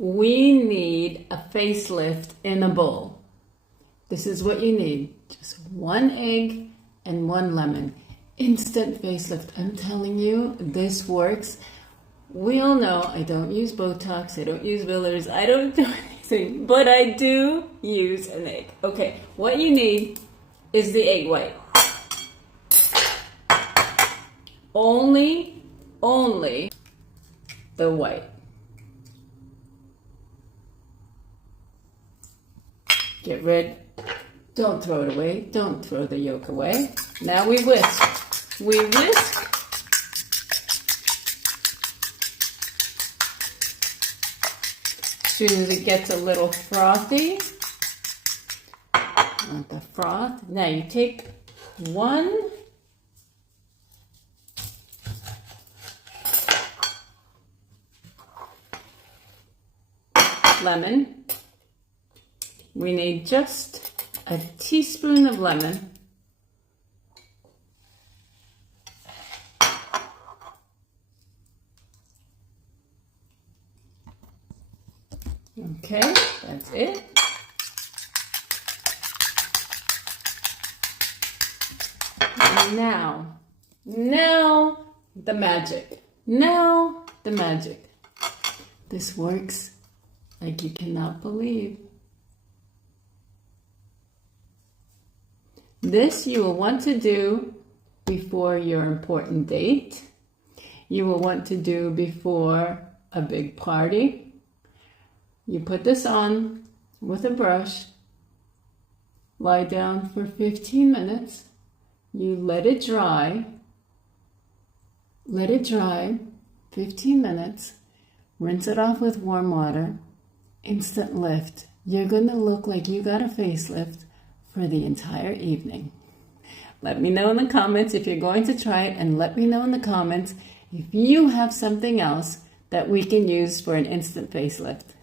We need a facelift in a bowl. This is what you need. Just 1 egg and 1 lemon. Instant facelift. I'm telling you, this works. We all know I don't use Botox, I don't use fillers, I don't do anything, but I do use an egg. Okay, what you need is the egg white. Only the white. Get rid. Don't throw it away. Don't throw the yolk away. Now we whisk. We whisk. As soon as it gets a little frothy, want the froth. Now you take 1 lemon. We need just a teaspoon of lemon. Okay, that's it. And now the magic. Now the magic. This works like you cannot believe. This you will want to do before your important date. You will want to do before a big party. You put this on with a brush, lie down for 15 minutes, you let it dry 15 minutes, rinse it off with warm water, instant lift. You're going to look like you got a facelift for the entire evening. Let me know in the comments if you're going to try it, and let me know in the comments if you have something else that we can use for an instant facelift.